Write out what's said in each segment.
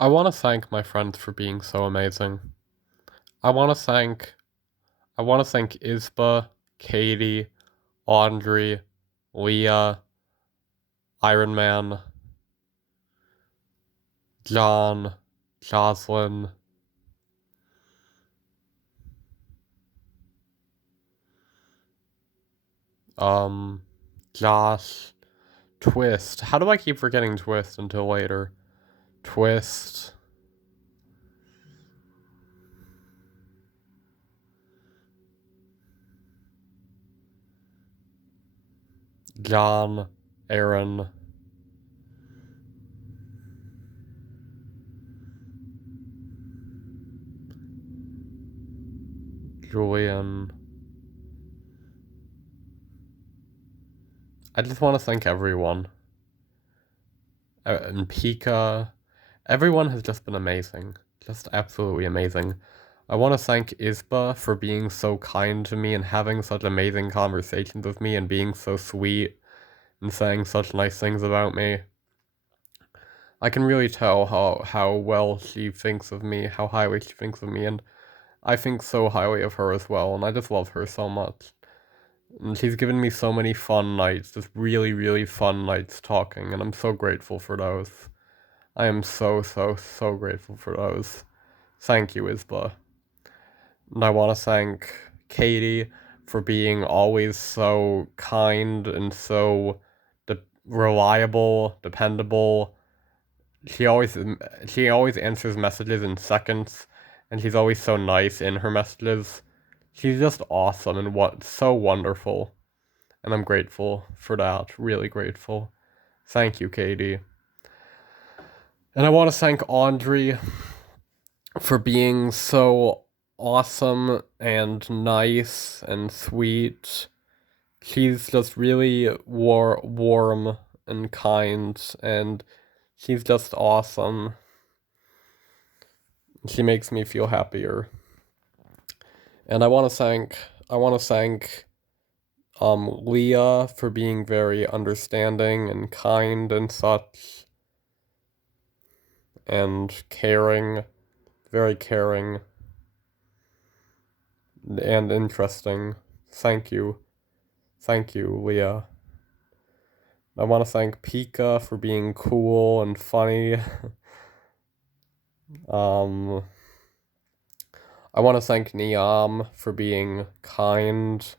I want to thank my friends for being so amazing. I want to thank I want to thank Isba, Katie, Audrey, Leah, Iron Man, John, Jocelyn, um, Josh, Twist. How do I keep forgetting Twist until later? Twist, John, Aaron, Julian. I just want to thank everyone. And Pika. Everyone has just been amazing. Just absolutely amazing. I want to thank Isba for being so kind to me and having such amazing conversations with me and being so sweet and saying such nice things about me. I can really tell how well she thinks of me, how highly she thinks of me, and I think so highly of her as well, and I just love her so much. And she's given me so many fun nights, just really, really fun nights talking, and I'm so grateful for those. I am so, so, so grateful for those. Thank you, Isba. And I want to thank Katie for being always so kind and so reliable, dependable. She always she always answers messages in seconds, and she's always so nice in her messages. She's just awesome and what so wonderful, and I'm grateful for that. Really grateful. Thank you, Katie. And I want to thank Audrey for being so awesome and nice and sweet. She's just really warm and kind, and she's just awesome. She makes me feel happier. And I want to thank Leah for being very understanding and kind and such, and caring, very caring and interesting. Thank you. Thank you, Leah. I want to thank Pika for being cool and funny. um, I want to thank Niam for being kind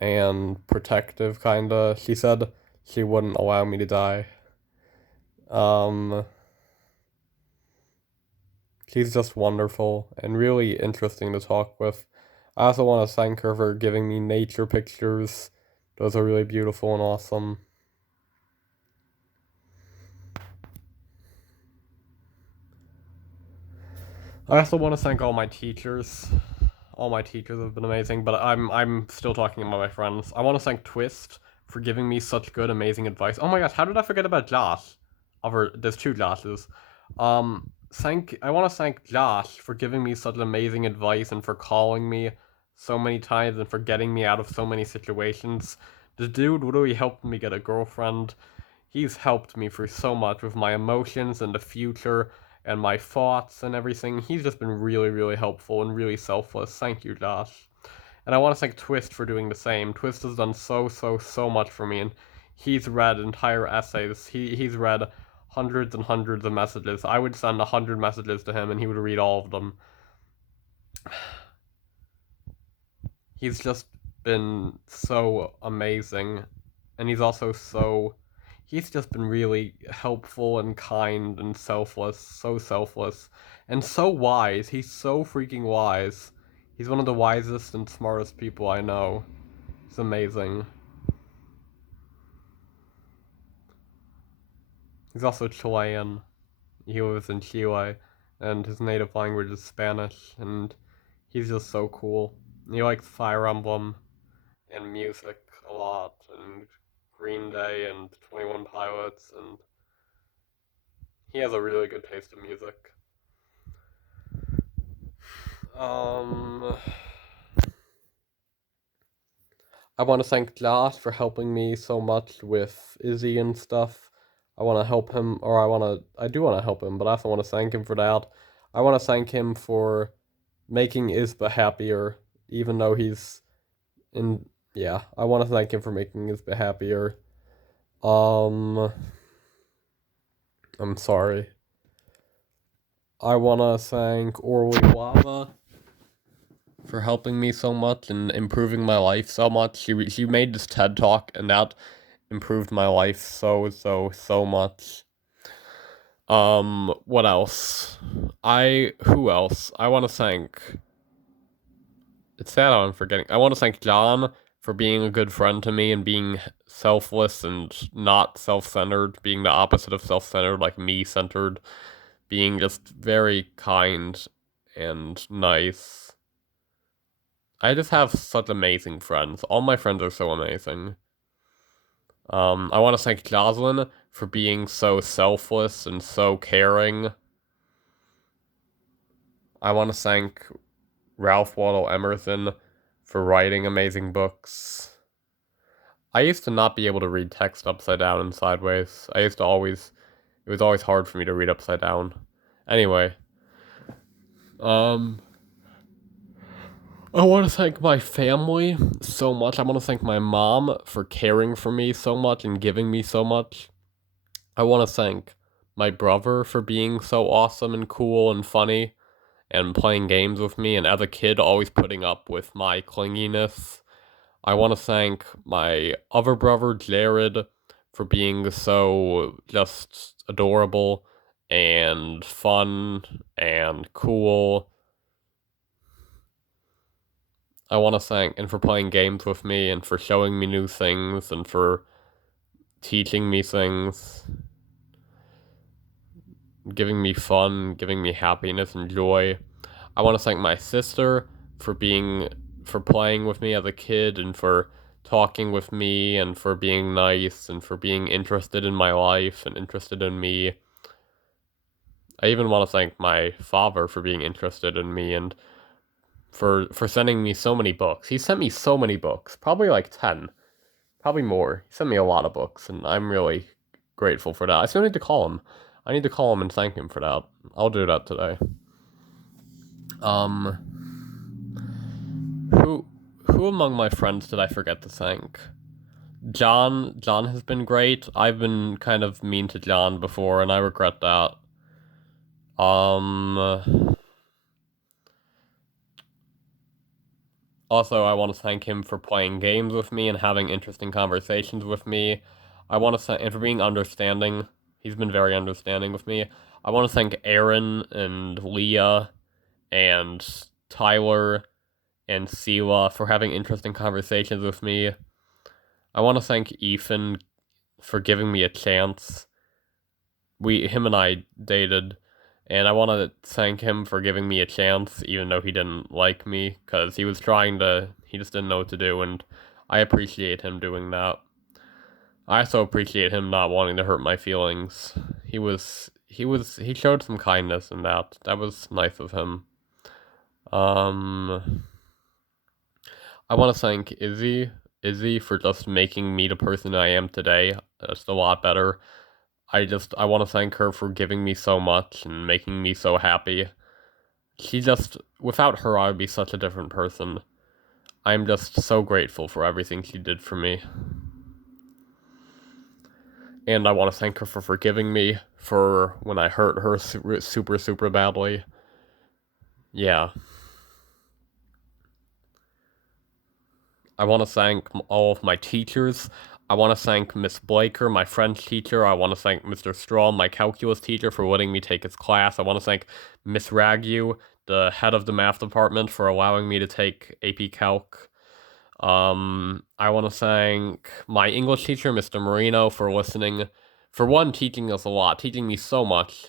and protective, kinda. She said she wouldn't allow me to die. Um, she's just wonderful and really interesting to talk with. I also want to thank her for giving me nature pictures. Those are really beautiful and awesome. I also want to thank all my teachers. All my teachers have been amazing, but I'm still talking about my friends. I want to thank Twist for giving me such good, amazing advice. Oh my gosh, how did I forget about Josh? There's two Joshes. I want to thank Josh for giving me such amazing advice and for calling me so many times and for getting me out of so many situations. This dude really helped me get a girlfriend. He's helped me through so much with my emotions and the future and my thoughts and everything. He's just been really, really helpful and really selfless. Thank you, Josh. And I want to thank Twist for doing the same. Twist has done so, so, so much for me, and he's read entire essays. He's read hundreds and hundreds of messages. I would send 100 messages to him, and he would read all of them. He's just been so amazing, and he's just been really helpful and kind and selfless, and so wise. He's so freaking wise. He's one of the wisest and smartest people I know. He's amazing. He's also Chilean. He lives in Chile, and his native language is Spanish, and he's just so cool. He likes Fire Emblem and music a lot, and Green Day and 21 Pilots, and he has a really good taste in music. Um, I want to thank Josh for helping me so much with Izzy and stuff. I want to help him, or I do want to help him, but I also want to thank him for that. I want to thank him for making Isba happier, even though he's in, yeah, I want to thank him for making Isba happier. Um, I'm sorry. I want to thank Orly Lava for helping me so much and improving my life so much. She made this TED Talk, and that improved my life so much. What else? Who else? I want to thank. It's sad how I'm forgetting. I want to thank John for being a good friend to me and being selfless and not self-centered, being the opposite of self-centered, like me-centered, being just very kind and nice. I just have such amazing friends. All my friends are so amazing. I want to thank Jocelyn for being so selfless and so caring. I want to thank Ralph Waldo Emerson for writing amazing books. I used to not be able to read text upside down and sideways. It was always hard for me to read upside down. Anyway, I want to thank my family so much. I want to thank my mom for caring for me so much and giving me so much. I want to thank my brother for being so awesome and cool and funny and playing games with me, and as a kid, always putting up with my clinginess. I want to thank my other brother, Jared, for being so just adorable and fun and cool. I want to thank, and for playing games with me, and for showing me new things, and for teaching me things, giving me fun, giving me happiness and joy. I want to thank my sister for playing with me as a kid, and for talking with me, and for being nice, and for being interested in my life and interested in me. I even want to thank my father for being interested in me and for sending me so many books. He sent me so many books, probably like 10, probably more. He sent me a lot of books, and I'm really grateful for that. I still need to call him. I need to call him and thank him for that. I'll do that today. Um, who among my friends did I forget to thank? John has been great. I've been kind of mean to John before, and I regret that. Also, I want to thank him for playing games with me and having interesting conversations with me. I want to thank and for being understanding. He's been very understanding with me. I want to thank Aaron and Leah and Tyler and Sela for having interesting conversations with me. I want to thank Ethan for giving me a chance. Him and I dated, and I want to thank him for giving me a chance, even though he didn't like me, because he just didn't know what to do, and I appreciate him doing that. I also appreciate him not wanting to hurt my feelings. He showed some kindness in that. That was nice of him. I want to thank Izzy for just making me the person I am today. Just a lot better. I want to thank her for giving me so much and making me so happy. Without her, I would be such a different person. I'm just so grateful for everything she did for me. And I want to thank her for forgiving me for when I hurt her super badly. Yeah. I want to thank all of my teachers. I want to thank Miss Blaker, my French teacher. I want to thank Mr. Straw, my calculus teacher, for letting me take his class. I want to thank Miss Ragu, the head of the math department, for allowing me to take AP Calc. I want to thank my English teacher, Mr. Marino, for listening. For one, teaching us a lot, teaching me so much.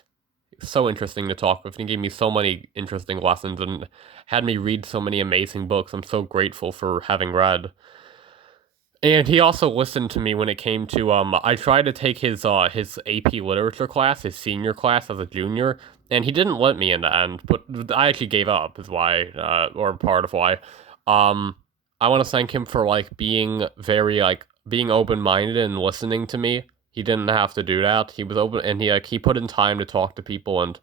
So interesting to talk with. He gave me so many interesting lessons and had me read so many amazing books. I'm so grateful for having read. And he also listened to me when it came to I tried to take his AP literature class, his senior class as a junior, and he didn't let me in the end, but I actually gave up is why or part of why. I want to thank him for being very being open-minded and listening to me. he didn't have to do that. He was open, and he put in time to talk to people, and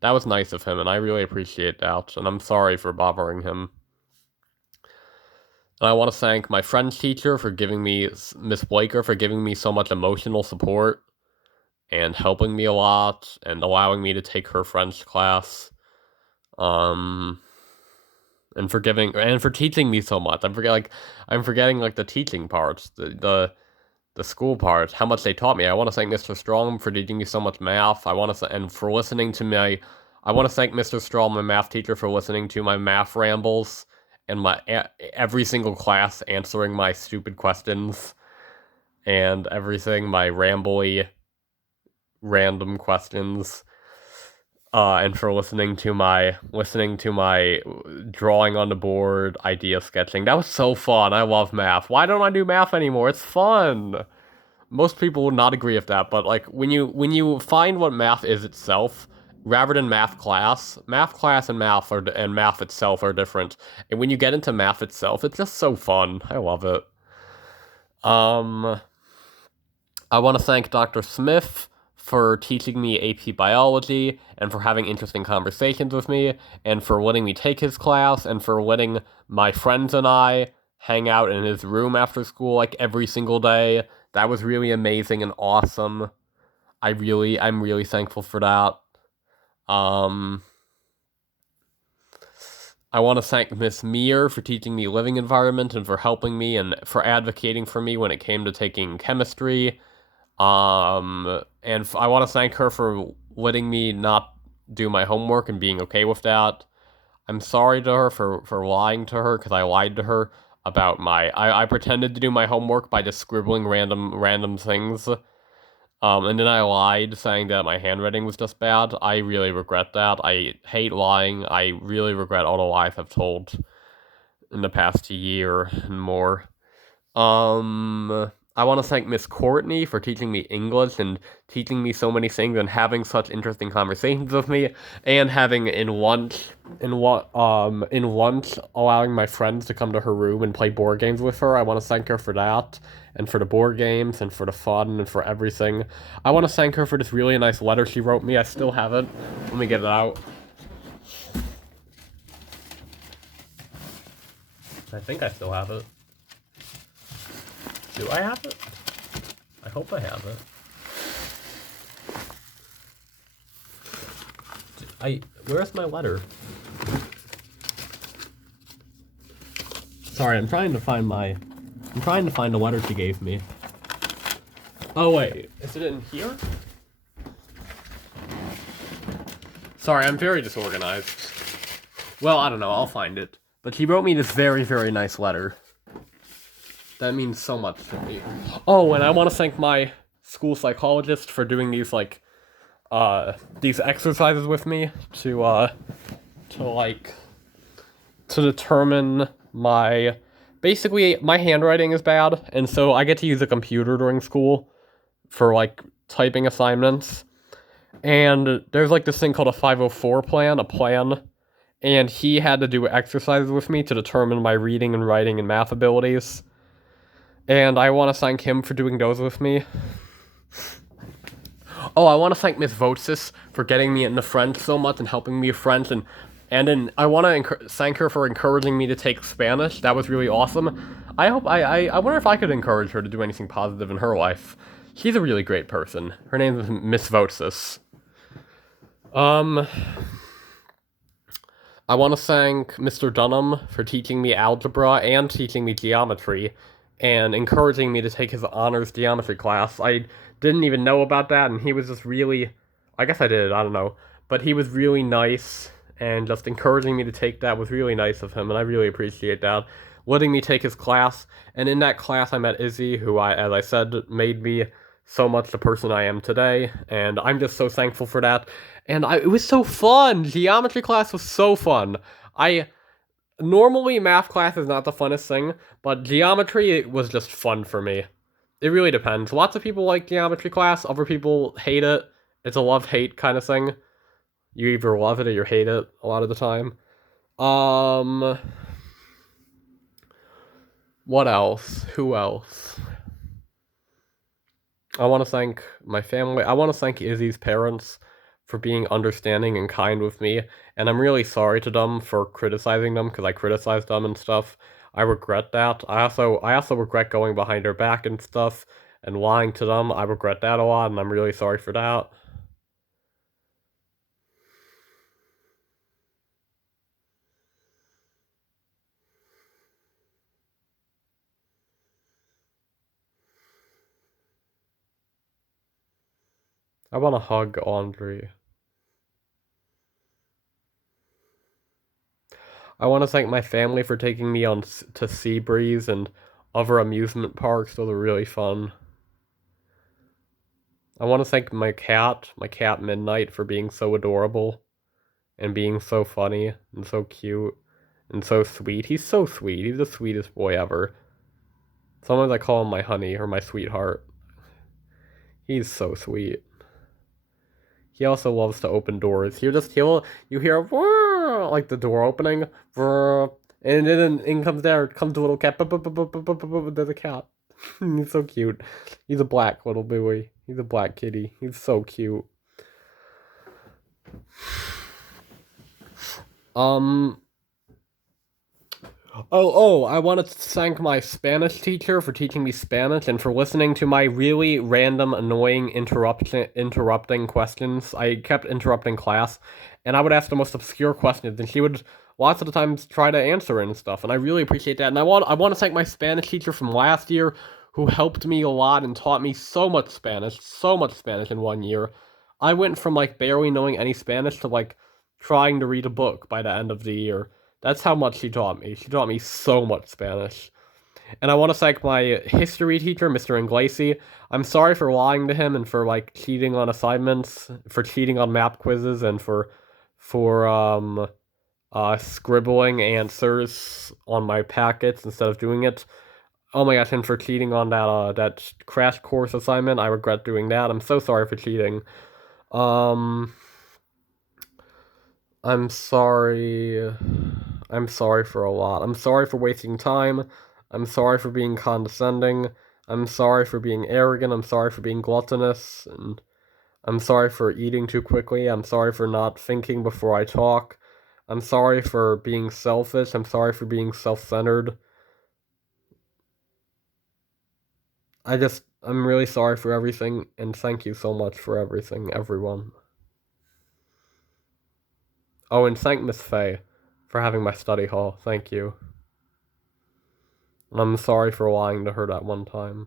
that was nice of him, and I really appreciate that, and I'm sorry for bothering him. And I want to thank my French teacher for giving me, Miss Blaker, for giving me so much emotional support and helping me a lot and allowing me to take her French class. And for teaching me so much. I'm forgetting like the teaching parts, the school parts, how much they taught me. I want to thank Mr. Strong for teaching me so much math. I want to and for listening to my. I want to thank Mr. Strong, my math teacher, for listening to my math rambles and my every single class answering my stupid questions and everything, my rambly, random questions. And for listening to my drawing on the board, idea sketching. That was so fun. I love math. Why don't I do math anymore? It's fun. Most people would not agree with that, but like when you find what math is itself, rather than math class and math itself are different. And when you get into math itself, it's just so fun. I love it. I want to thank Dr. Smith for teaching me AP Biology, and for having interesting conversations with me, and for letting me take his class, and for letting my friends and I hang out in his room after school like every single day. That was really amazing and awesome. I'm really thankful for that. I want to thank Miss Meir for teaching me living environment and for helping me and for advocating for me when it came to taking chemistry. I want to thank her for letting me not do my homework and being okay with that. I'm sorry to her for lying to her, because I lied to her about I pretended to do my homework by just scribbling random things. And then I lied, saying that my handwriting was just bad. I really regret that. I hate lying. I really regret all the lies I've told in the past year and more. I want to thank Miss Courtney for teaching me English and teaching me so many things and having such interesting conversations with me, and having in lunch allowing my friends to come to her room and play board games with her. I want to thank her for that, and for the board games, and for the fun, and for everything. I want to thank her for this really nice letter she wrote me. I still have it. Let me get it out. I think I still have it. Do I have it? I hope I have it. Where's my letter? Sorry, I'm trying to find the letter she gave me. Oh wait, is it in here? Sorry, I'm very disorganized. Well, I don't know, I'll find it. But she wrote me this very, very nice letter. That means so much to me. Oh, and I want to thank my school psychologist for doing these exercises with me to determine basically my handwriting is bad, and so I get to use a computer during school for like typing assignments. And there's like this thing called a 504 plan, and he had to do exercises with me to determine my reading and writing and math abilities. And I want to thank him for doing those with me. Oh, I want to thank Miss Votsis for getting me into French so much and helping me with French, and then I want to thank her for encouraging me to take Spanish. That was really awesome. I wonder if I could encourage her to do anything positive in her life. She's a really great person. Her name is Miss Votsis. I want to thank Mr. Dunham for teaching me algebra and teaching me geometry, and encouraging me to take his honors geometry class. I didn't even know about that, and he was just really, I guess I did, I don't know, but he was really nice, and just encouraging me to take that was really nice of him, and I really appreciate that. Letting me take his class, and in that class I met Izzy, who as I said, made me so much the person I am today, and I'm just so thankful for that. And it was so fun! Geometry class was so fun. Normally, math class is not the funnest thing, but geometry, it was just fun for me. It really depends. Lots of people like geometry class, other people hate it. It's a love-hate kind of thing. You either love it or you hate it a lot of the time. What else? Who else? I want to thank my family. I want to thank Izzy's parents for being understanding and kind with me, and I'm really sorry to them for criticizing them because I criticized them and stuff. I regret that. I also regret going behind their back and stuff and lying to them. I regret that a lot, and I'm really sorry for that. I want to hug Andre. I want to thank my family for taking me on to Seabreeze and other amusement parks. Those are really fun. I want to thank my cat Midnight, for being so adorable and being so funny and so cute and so sweet. He's so sweet. He's the sweetest boy ever. Sometimes I call him my honey or my sweetheart. He's so sweet. He also loves to open doors. You hear like the door opening, and then in comes a little cat. There's a cat. He's so cute. He's a black little boy. He's a black kitty. He's so cute. Um. I want to thank my Spanish teacher for teaching me Spanish and for listening to my really random, annoying interrupting questions. I kept interrupting class, and I would ask the most obscure questions, and she would lots of the times try to answer it and stuff. And I really appreciate that. And I want to thank my Spanish teacher from last year, who helped me a lot and taught me so much Spanish in 1 year. I went from like barely knowing any Spanish to like trying to read a book by the end of the year. That's how much she taught me. She taught me so much Spanish. And I want to thank my history teacher, Mr. Inglesi. I'm sorry for lying to him and for like cheating on assignments, for cheating on map quizzes, and for scribbling answers on my packets instead of doing it. Oh my gosh, and for cheating on that crash course assignment. I regret doing that. I'm so sorry for cheating. Um I'm sorry. I'm sorry for a lot. I'm sorry for wasting time. I'm sorry for being condescending. I'm sorry for being arrogant. I'm sorry for being gluttonous. And I'm sorry for eating too quickly. I'm sorry for not thinking before I talk. I'm sorry for being selfish. I'm sorry for being self centered. I'm really sorry for everything. And thank you so much for everything, everyone. Oh, and thank Miss Faye for having my study hall. Thank you. And I'm sorry for lying to her that one time.